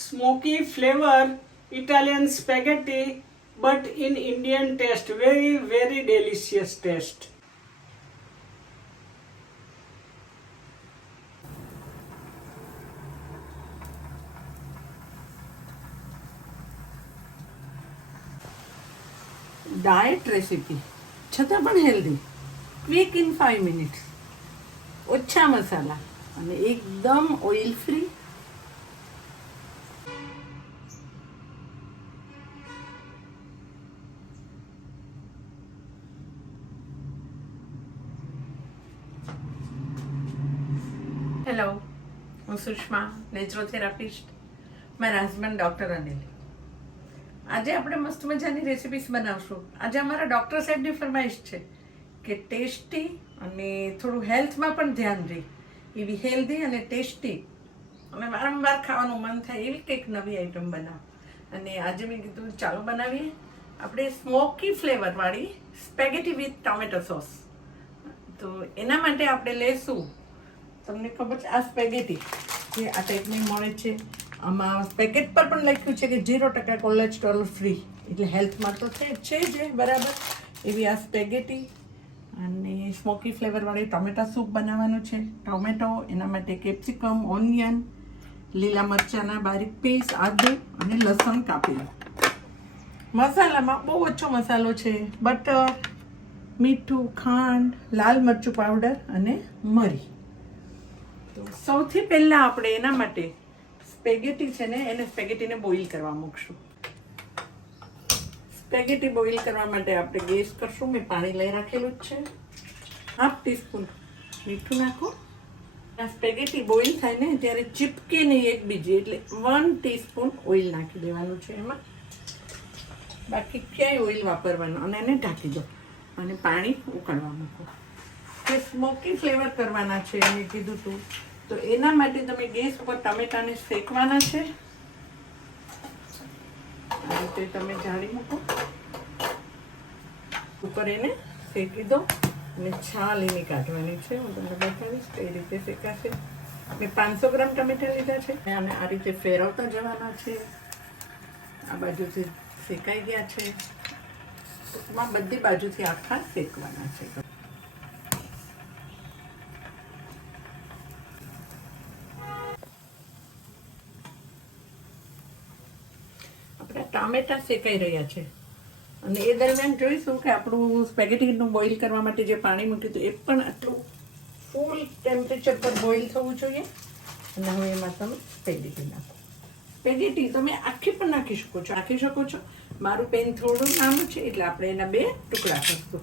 smoky flavor Italian spaghetti, but in Indian taste. Very, very delicious taste. Diet recipe છતાં પણ healthy, quick in 5 minutes, ઓછા મસાલા અને એકદમ oil free. Hello, હું સુષ્મા, નેચરોથેરાપિસ્ટ. મારા હસબન્ડ ડૉક્ટર અનિલ. આજે આપણે મસ્ત મજાની રેસિપીસ બનાવશું. આજે અમારા ડૉક્ટર સાહેબની ફરમાઈશ છે કે ટેસ્ટી અને થોડું હેલ્થમાં પણ ધ્યાન રહે એવી હેલ્ધી અને ટેસ્ટી અને વારંવાર ખાવાનું મન થાય એવી કંઈક નવી આઈટમ બનાવો. અને આજે મેં કીધું ચાલો બનાવીએ આપણે સ્મોકી ફ્લેવરવાળી સ્પેગેટી વિથ ટોમેટો સોસ. તો એના માટે આપણે લેશું, તમને ખબર છે આ સ્પેગેટી જે આ ટાઈપની મળે છે, આમાં પેકેટ પર પણ લખ્યું છે કે 0% કોલેસ્ટ્રોલ ફ્રી, એટલે હેલ્થમાં તો છે જ બરાબર. એવી આ સ્પેગેટી અને સ્મોકી ફ્લેવરવાળી ટોમેટો સૂપ બનાવવાનું છે. ટોમેટો, એના માટે કેપ્સિકમ, ઓનિયન, લીલા મરચાંના બારીક પીસ, આદુ અને લસણ કાપેલું. મસાલામાં બહુ ઓછો મસાલો છે, બટર, મીઠું, ખાંડ, લાલ મરચું પાવડર અને મરી. તો સૌથી પહેલાં આપણે એના માટે સ્પેગેટી છે ને, એને સ્પેગેટીને બોઇલ કરવા મૂકશું. સ્પેગેટી બોઇલ કરવા માટે આપણે ગેસ કરશું. મેં પાણી લઈ રાખેલું જ છે. 1/2 ટીસ્પૂન મીઠું નાખો. આ સ્પેગેટી બોઇલ થાય ને ત્યારે ચીપકે નહીં એકબીજી, એટલે 1 ટીસ્પૂન ઓઇલ નાખી દેવાનું છે એમાં. બાકી ક્યાંય ઓઇલ વાપરવાનું, અને એને ઢાંકી દો અને પાણી ઉકળવા મૂકો. જે સ્મોકી ફ્લેવર કરવાના છે મેં કીધું તું, તો એના માટે તમે ગેસ ઉપર ટમેટાને શેકવાના છે. આ રીતે તમે જાળી મૂકો, ઉપર એને શેકી દો અને છાલ એની કાઢવાની છે. હું તમને બતાવીશ કઈ રીતે શેકાશે. મેં 500 ગ્રામ ટમેટા લીધા છે અને આ રીતે ફેરવતા જવાના છે. આ બાજુથી શેકાઈ ગયા છે, ટૂંકમાં બધી બાજુથી આખા શેકવાના છે. ટામેટા શેકાઈ રહ્યા છે અને એ દરમિયાન જોઈશું કે આપણું સ્પેગેટીનું બોઇલ કરવા માટે જે પાણી મૂક્યું હતું એ પણ આટલું ફૂલ ટેમ્પરેચર પર બોઇલ થવું જોઈએ. અને હવે એમાં તમે સ્પેગેટી નાખો. સ્પેગેટી તમે આખી પણ નાખી શકો છો. મારું પેન થોડું નાનું છે એટલે આપણે એના 2 ટુકડા કરશું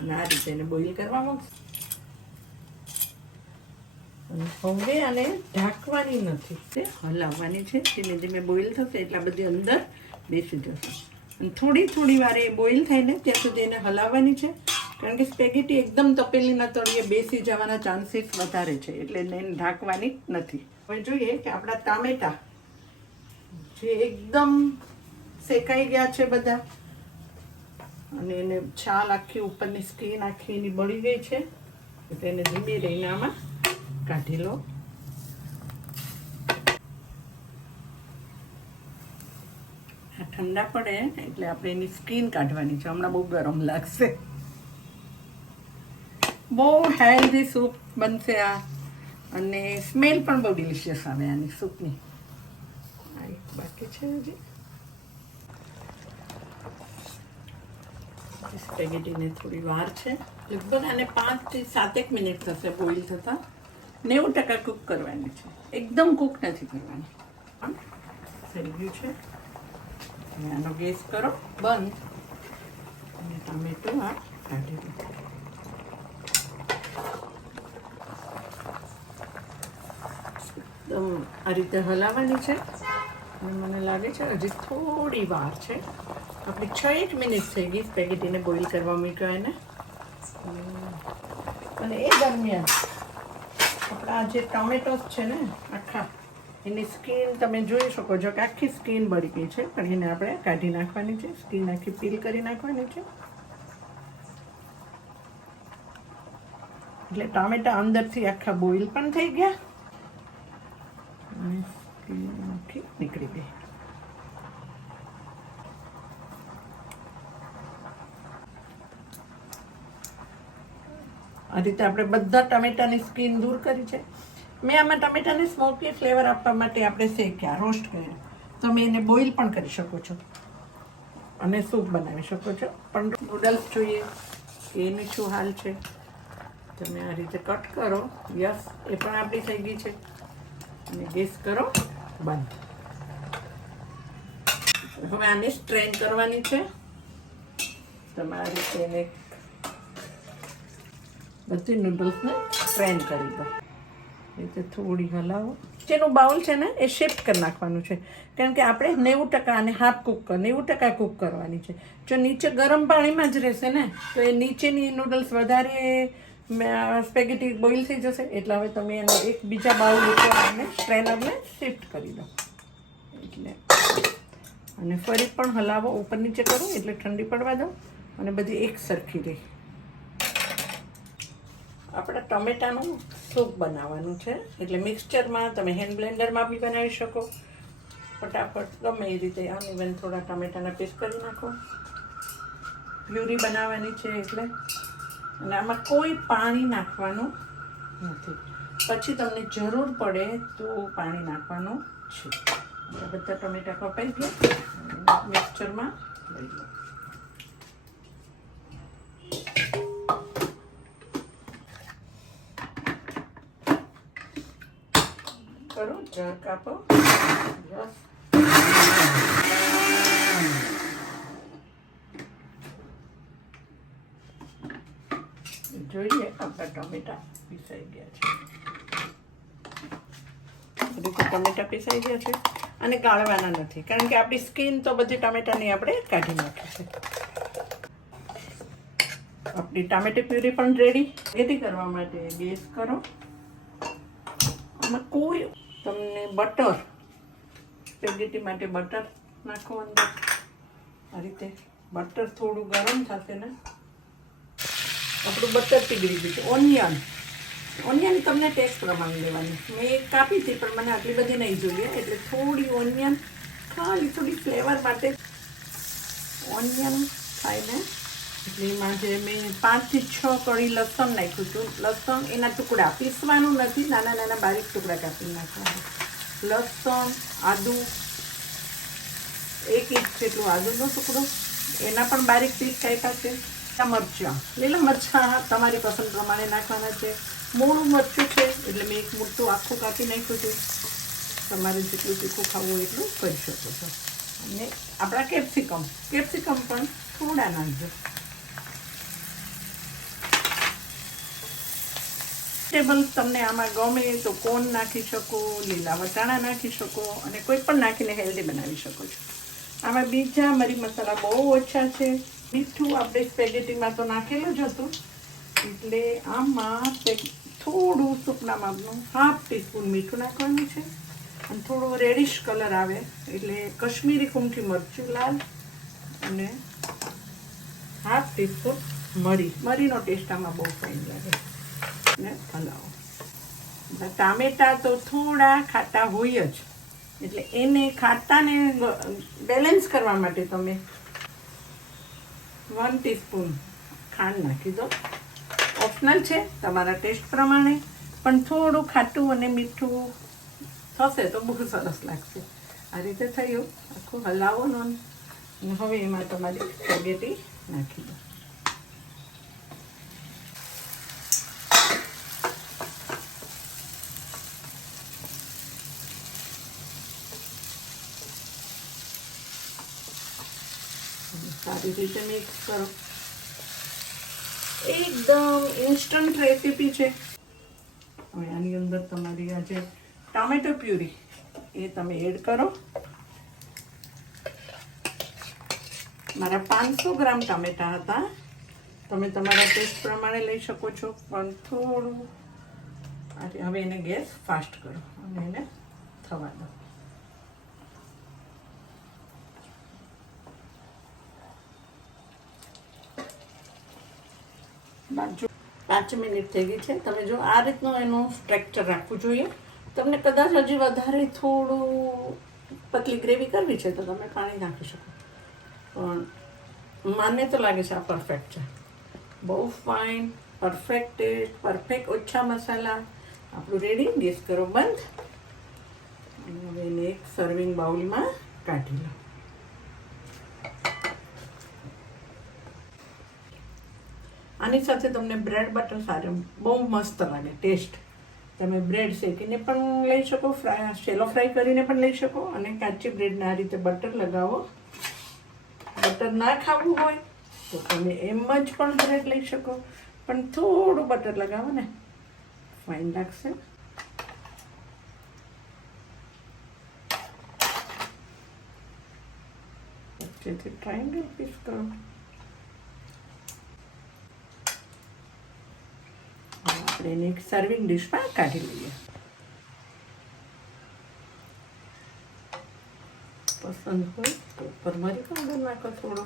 અને આ રીતે એને બોઇલ કરવા મૂકશું. હવે આને ઢાંકવાની નથી, તે હલાવવાની છે. ધીમે ધીમે બોઇલ થશે એટલે બધી અંદર બેસી જશે. અને થોડી વારે બોઇલ થાય ને ત્યાં સુધી એને હલાવવાની છે, કારણ કે સ્પેગેટી એકદમ તપેલીના તળિયે બેસી જવાના ચાન્સીસ વધારે છે, એટલે એને ઢાંકવાની નથી. હવે જોઈએ કે આપણા ટામેટા જે એકદમ શેકાઈ ગયા છે બધા, અને એને છાલ આખી ઉપરની સ્કીન આખી એની બળી ગઈ છે, એટલે એને ધીમે રહીને આમાં કાઢી લો. આ ઠંડા પડે એટલે આપણે એની સ્કીન કાઢવાની છે. હમણાં બહુ ગરમ લાગશે. બહુ હેલ્ધી સૂપ બનશે આ, અને સ્મેલ પણ બહુ ડિલિશિયસ આવે આની સૂપની. બાકી છે હજી સ્પેગેટીને થોડી વાર છે. લગભગ આને 5 થી 7 મિનિટ થશે બોઇલ થતા. 90% કૂક કરવાની છે, એકદમ કૂક નથી કરવાની. થઈ ગયું છે. આનો ગેસ કરો બંધ અને ટામેટું આ કાઢી દો. એકદમ આ રીતે હલાવવાની છે. અને મને લાગે છે હજી થોડી વાર છે. આપણી 6-1 મિનિટ થઈ ગઈ સ્પેગેટીને બોઇલ કરવા મૂક્યો એને. અને એ દરમિયાન આપણા જે ટોમેટોસ છે ને આખા, એની સ્કીન તમે જોઈ શકો છો કે આખી સ્કીન બળી ગઈ છે, પણ એને આપણે કાઢી નાખવાની છે. સ્કીન આખી પીલ કરી નાખવાની છે, એટલે ટામેટા અંદરથી આખા બોઇલ પણ થઈ ગયા અને સ્કીન આખી નીકળી ગઈ. આ રીતે આપણે બધા ટમેટાની સ્કીન દૂર કરી છે. મેં આમાં ટમેટાને સ્મોકી ફ્લેવર આપવા માટે આપણે શેક્યા, રોસ્ટ કર્યા. તમે એને બોઇલ પણ કરી શકો છો અને સૂપ બનાવી શકો છો. પણ નૂડલ્સ જોઈએ કે એની શું હાલ છે, તમે આ રીતે કટ કરો. યસ, એ પણ આપણી થઈ ગઈ છે. અને ગેસ કરો બંધ. હવે આને સ્ટ્રેન કરવાની છે. તમારી રીતે એને બધી નૂડલ્સને સ્ટ્રેન કરી દો. રીતે થોડી હલાવો. જેનું બાઉલ છે ને એ શિફ્ટ કરી નાખવાનું છે, કારણ કે આપણે 90% અને હાફ કૂક 90% કૂક કરવાની છે. જો નીચે ગરમ પાણીમાં જ રહેશે ને તો એ નીચેની નૂડલ્સ વધારે સ્પેગેટી બોઇલ થઈ જશે. એટલે હવે તમે એને એક બીજા બાઉલ ઉપર આને સ્ટ્રેનરને શિફ્ટ કરી દો. એટલે અને ફરી પણ હલાવો, ઉપર નીચે કરો એટલે ઠંડી પડવા દો અને બધી એક સરખી રહી. આપણે ટમેટાનું સૂપ બનાવવાનું છે. એટલે મિક્સચરમાં તમે હેન્ડ બ્લેન્ડરમાં બી બનાવી શકો. ફટાફટ ગમે એ રીતે અનઇવન થોડા ટમેટાના પીસ કરી નાખો. પ્યુરી બનાવવાની છે એટલે. અને આમાં કોઈ પાણી નાખવાનું નથી. પછી તમને જરૂર પડે તો પાણી નાખવાનું છે. બધા ટમેટા કપાઈ ગયા, મિક્સચરમાં લઈ લો. કરો, જળ કાપો. બસ જોઈએ આપણા ટમેટા પીસાઈ ગયા છે. રીતે ટમેટા પીસાઈ ગયા છે અને ગાળવાના નથી, કારણ કે આપણી સ્કીન તો બધી ટમેટાની આપણે કાઢી નાખી છે. આપણી ટામેટી પ્યુરી પણ રેડી. રેડી કરવા માટે ગેસ કરો. આમાં કોઈ તમને બટર, સ્પેગેટી માટે બટર નાખો અંદર. આ રીતે બટર થોડું ગરમ થશે ને આપણું બટર પીગળી ગયું છે. ઓનિયન તમને ટેસ્ટ પ્રમાણે લેવાની. મેં કાપી હતી પણ મને આટલી બધી નહીં જોઈએ, એટલે થોડી ઓનિયન ખાલી થોડી ફ્લેવર માટે ઓનિયન ખાઈને. એટલે એમાં જે મેં 5 થી 6 કળી લસણ નાખ્યું હતું. લસણ એના ટુકડા, પીસવાનું નથી, નાના નાના બારીક ટુકડા કાપી નાખવાના. લસણ, આદુ, 1 ઇંચ જેટલું આદુનો ટુકડો, એના પણ બારીક પીસ કાપ્યા છે. મરચાં, લીલા મરચાં તમારી પસંદ પ્રમાણે નાખવાના છે. મોળું મરચું છે એટલે મેં એક મોટું આખું કાપી નાખ્યું છે. તમારે જેટલું તીખું ખાવું હોય એટલું કરી શકો છો. અને આપણા કેપ્સિકમ પણ થોડા નાખજો. વેજીટેબલ્સ તમને આમાં ગમે તો કોર્ન નાખી શકો, લીલા વટાણા નાખી શકો અને કોઈ પણ નાખીને હેલ્ધી બનાવી શકો છો. આમાં બીજા મરી મસાલા બહુ ઓછા છે. મીઠું આપણે સ્પેગેટીમાં તો નાખેલું જ હતું, એટલે આમાં થોડું સૂપના માપનું હાફ ટીસ્પૂન મીઠું નાખવાનું છે. અને થોડો રેડિશ કલર આવે એટલે કશ્મીરી કુમઠી મરચું લાલ અને હાફ ટીસ્પૂન મરીનો ટેસ્ટ આમાં બહુ ફાઇન લાગે. ને હલાવો. ટામેટા તો થોડા ખાટા હોય જ, એટલે એને ખાટાને બેલેન્સ કરવા માટે તમે 1 ટીસ્પૂન ખાંડ નાખી દો. ઓપ્શનલ છે, તમારા ટેસ્ટ પ્રમાણે. પણ થોડું ખાટું અને મીઠું થશે તો બહુ સરસ લાગશે. આ રીતે થયું. આખું હલાવો નો. હવે એમાં તમારી સ્પેગેટી નાખી દો. સારી રીતે મિક્સ કરો. એકદમ ઇન્સ્ટન્ટ રેસીપી છે. હવે આની અંદર તમારી આ જે ટામેટો પ્યુરી એ તમે એડ કરો. મારા 500 ગ્રામ ટામેટા હતા. તમે તમારા ટેસ્ટ પ્રમાણે લઈ શકો છો, પણ થોડું હવે એને ગેસ ફાસ્ટ કરો અને એને થવા દો. બાજુ 5 મિનિટ થઈ ગઈ છે. તમે જો આ રીતનું એનું સ્ટ્રક્ચર રાખવું જોઈએ. તમને કદાચ હજી વધારે થોડું પતલી ગ્રેવી કરવી છે તો તમે પાણી નાખી શકો, પણ મને તો લાગે છે આ પરફેક્ટ છે. બહુ ફાઇન, પરફેક્ટ ટેસ્ટ, પરફેક્ટ ઓછા મસાલા. આપણું રેડી. ગેસ કરો બંધ. અને હવે એને એક સર્વિંગ બાઉલમાં કાઢી લો. આની સાથે તમને બ્રેડ બટર સારું બહુ મસ્ત લાગે ટેસ્ટ. તમે બ્રેડ શેકીને પણ લઈ શકો, શેલો ફ્રાય કરીને પણ લઈ શકો, અને કાચી બ્રેડને આ રીતે બટર લગાવો. બટર ના ખાવું હોય તો તમે એમ જ પણ બ્રેડ લઈ શકો, પણ થોડું બટર લગાવો ને ફાઇન લાગશે. વચ્ચેથી ટ્રાયંગલ પીસ કરો. આપણે એને એક સર્વિંગ ડિશમાં કાઢી લઈએ. પસંદ હોય તો ઉપર મરી પાવડર નાખો થોડો.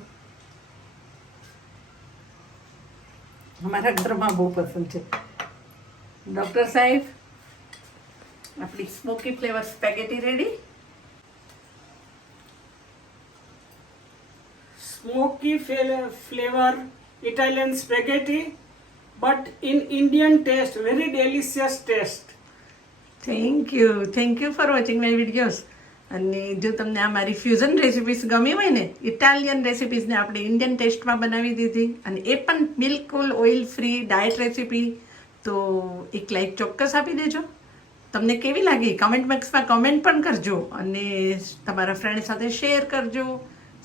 અમારા ઘરમાં બહુ પસંદ છે. ડૉક્ટર સાહેબ, આપણી smoky flavour spaghetti ready. Smoky flavor Italian spaghetti, but in Indian taste, very delicious taste. Thank you for watching my videos. અને જો તમને આ મારી ફ્યુઝન રેસિપીસ ગમી હોય ને, ઇટાલિયન રેસિપીસને આપણે ઇન્ડિયન ટેસ્ટમાં બનાવી દીધી, અને એ પણ બિલકુલ ઓઇલ ફ્રી ડાયટ રેસિપી, તો એક લાઈક ચોક્કસ આપી દેજો. તમને કેવી લાગી કમેન્ટ બોક્સમાં કમેન્ટ પણ કરજો, અને તમારા ફ્રેન્ડ સાથે શેર કરજો,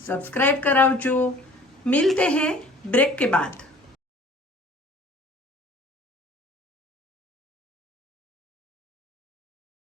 સબસ્ક્રાઈબ કરાવજો. મિલતે હૈ બ્રેક કે બાદ.